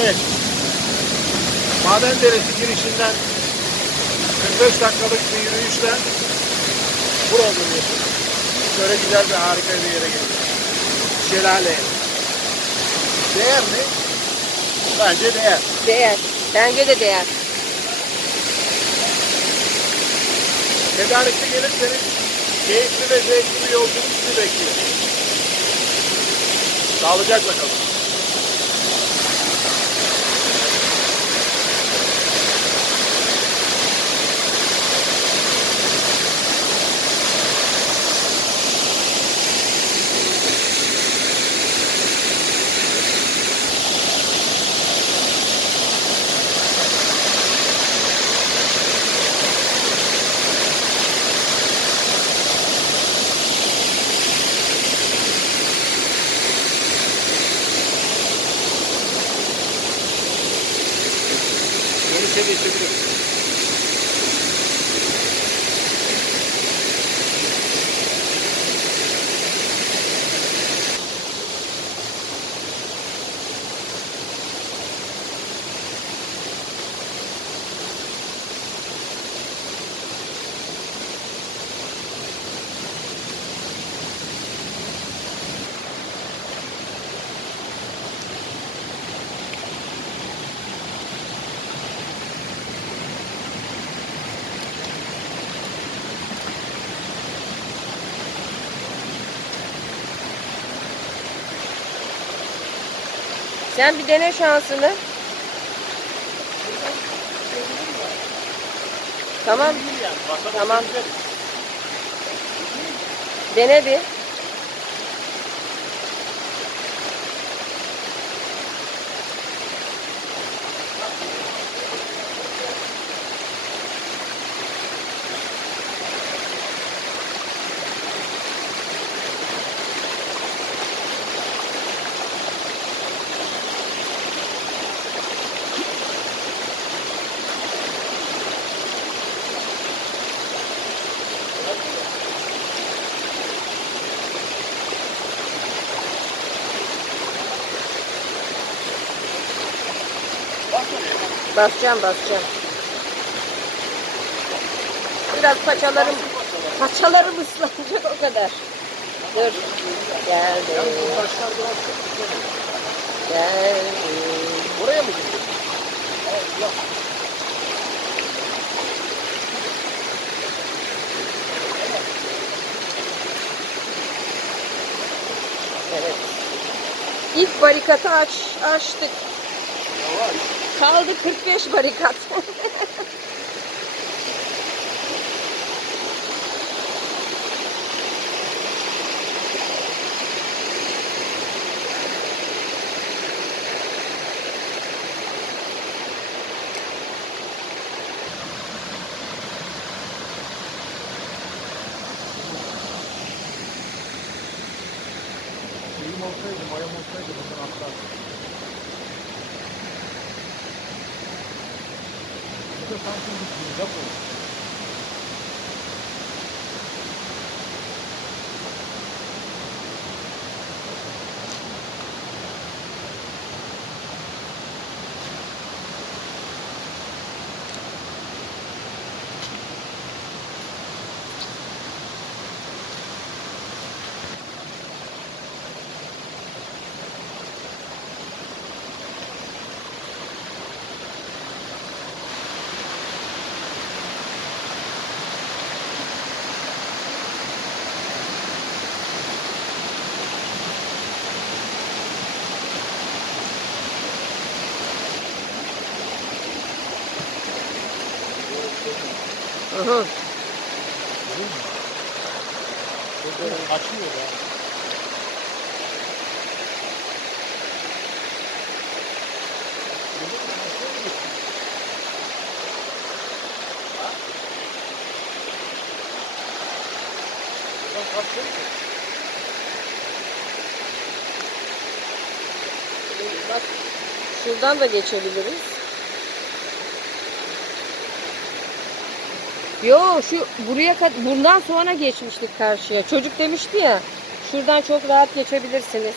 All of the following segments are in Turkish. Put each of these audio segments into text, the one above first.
Evet. Maden Deresi girişinden 45 dakikalık bir yürüyüşle buraya geliyorsunuz. Böyle güzel bir harika bir yere geliyorsunuz. Şelale. Değer mi? Bence değer. Değer. Bence de değer. Tedarikli gelirseniz keyifli ve zevkli bir yolculuk sizi bekliyor. Sağlıcakla kalın. Dönüşe geçebiliriz. Sen bir dene şansını. Tamam. Tamam. Dene bir. Basacağım. Biraz paçalarım ıslanacak o kadar. Dur. Geldi. Geldi. Buraya mı gidiyorsun? Allah. Evet. İlk barikatı açtık. Yavaş. Kaldı 45 barikat. Benim olsaydı, mayam olsaydı buradan atlardım. Bu da sanki bir girdap oldu. Hı. Açmıyor ya. Bak şuradan da geçebiliriz. Yo şu buraya bundan sonra geçmiştik karşıya. Çocuk demişti ya. Şuradan çok rahat geçebilirsiniz.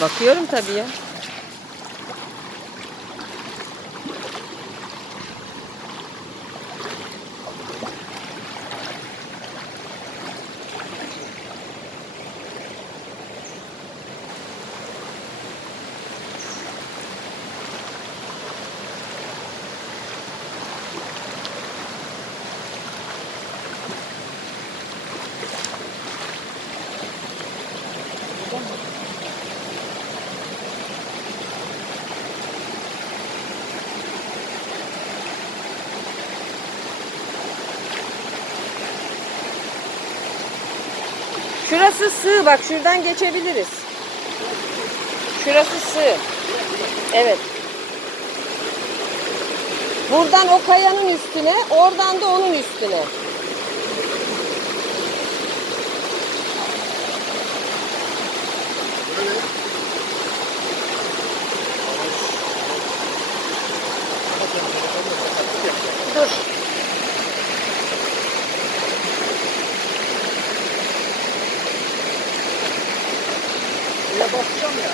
Bakıyorum tabii ya. Şurası sığ, bak şuradan geçebiliriz. Şurası sığ. Evet. Buradan o kayanın üstüne, oradan da onun üstüne. Dur. Buraya basacağım ya.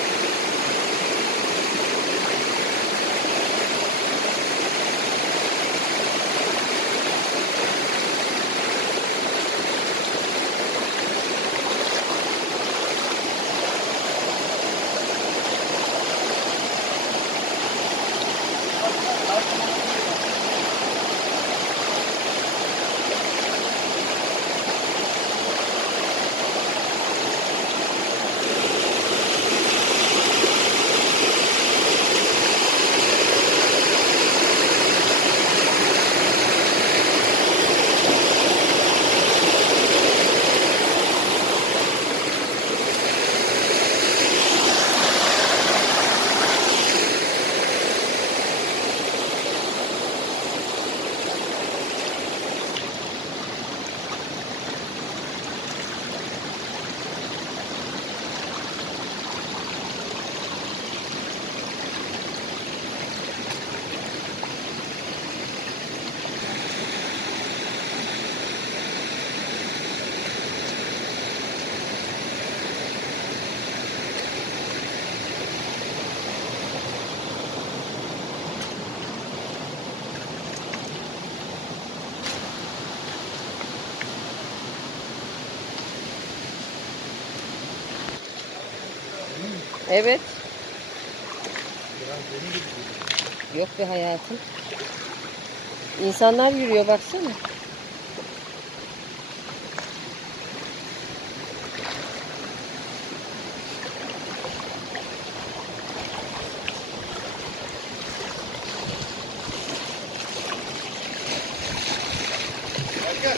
Evet. Yok be hayatım. İnsanlar yürüyor baksana. Gel.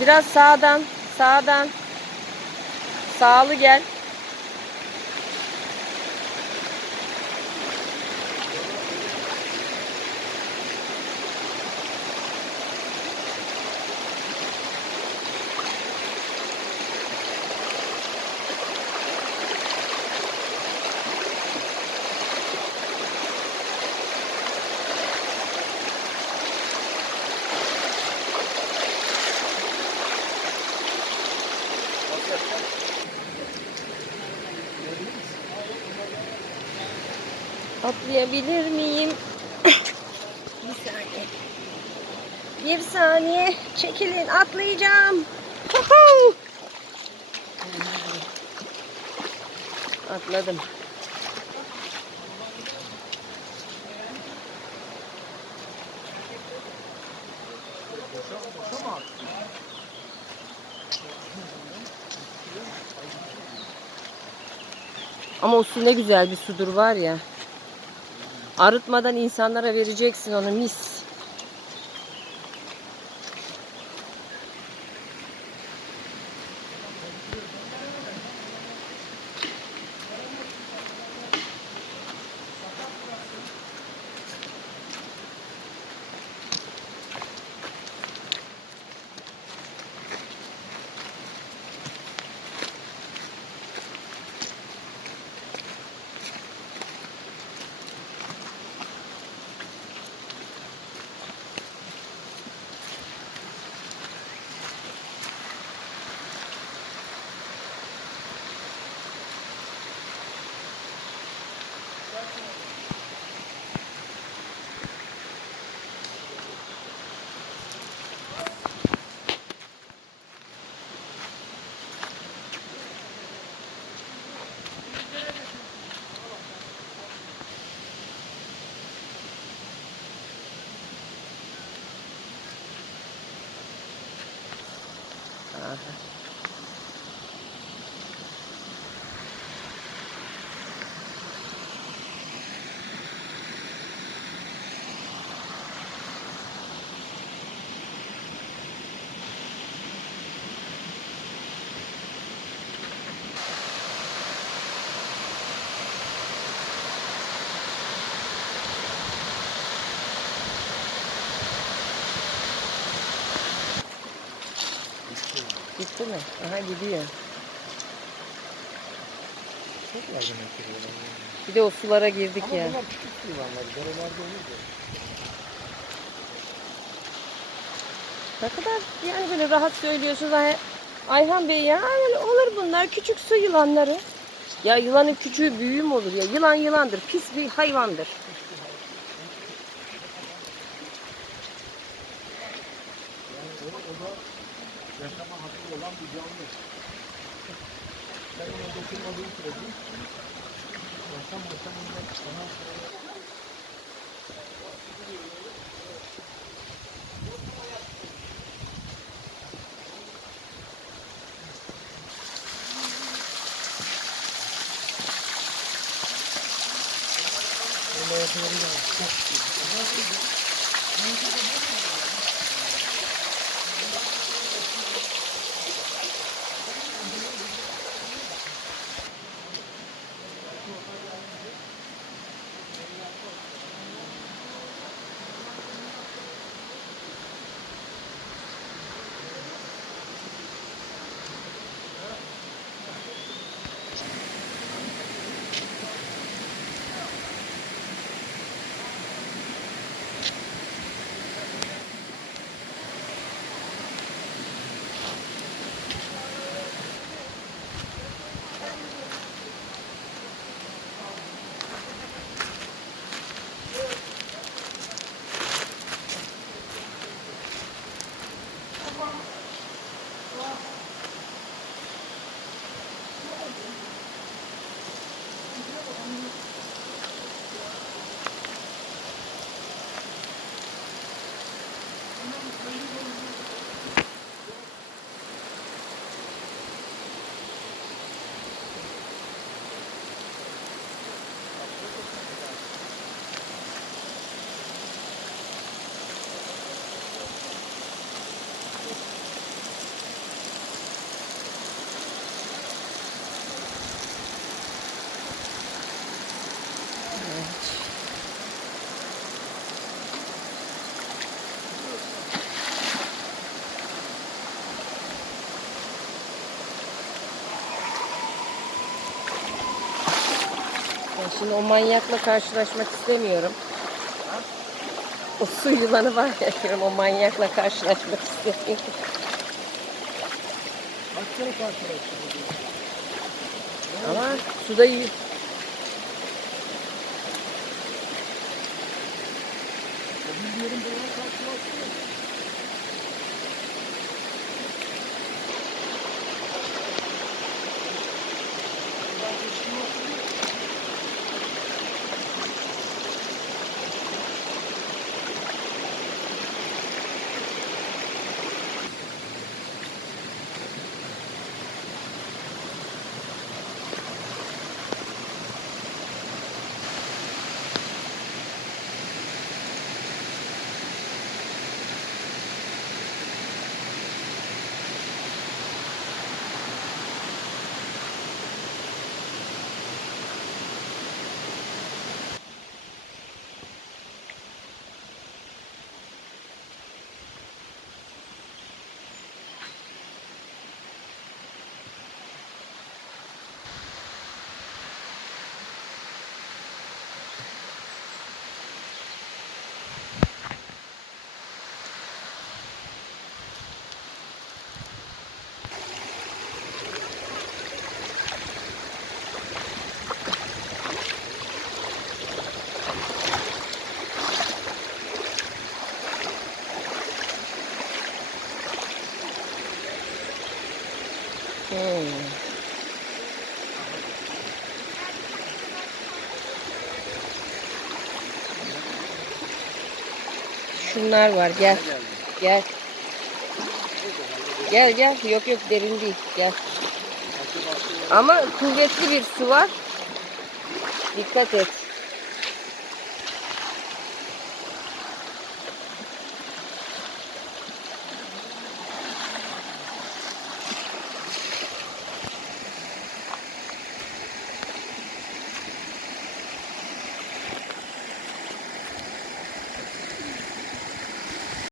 Biraz sağdan, sağdan. Sağlı gel. Atlayabilir miyim? Bir saniye. Bir saniye. Çekilin. Atlayacağım. Huhu! Atladım. Ama o su ne güzel bir sudur var ya. Arıtmadan insanlara vereceksin onu, mis. Aha. Gitti mi? Aha gidiyor. Çok yardım ettiriyorlar. Bir de o sulara girdik Ama ya. bunlar küçük hayvanlar. Derelerde olur da. Ne kadar yani böyle rahat söylüyorsunuz Ayhan Bey ya. Öyle olur bunlar küçük su yılanları. Ya yılanın küçüğü büyüğü mü olur ya? Yılan yılandır. Pis bir hayvandır. Yani o da yaşama hakkı olan bir canlı. Sen ona dokunmadığın sürece yaşamında sana öyle yapıları da çok Şimdi o manyakla karşılaşmak istemiyorum. O su yılanı var ya diyorum, o manyakla karşılaşmak istemiyorum. kaç kere karşılaştım. Ama suda Bilmiyorum bunlar karşılaştırıyor. Ben geçtiğimi hatırlıyorum. Şunlar var, gel. Gel. Gel gel. Yok yok, derin değil. Gel. Ama kuvvetli bir su var. Dikkat et.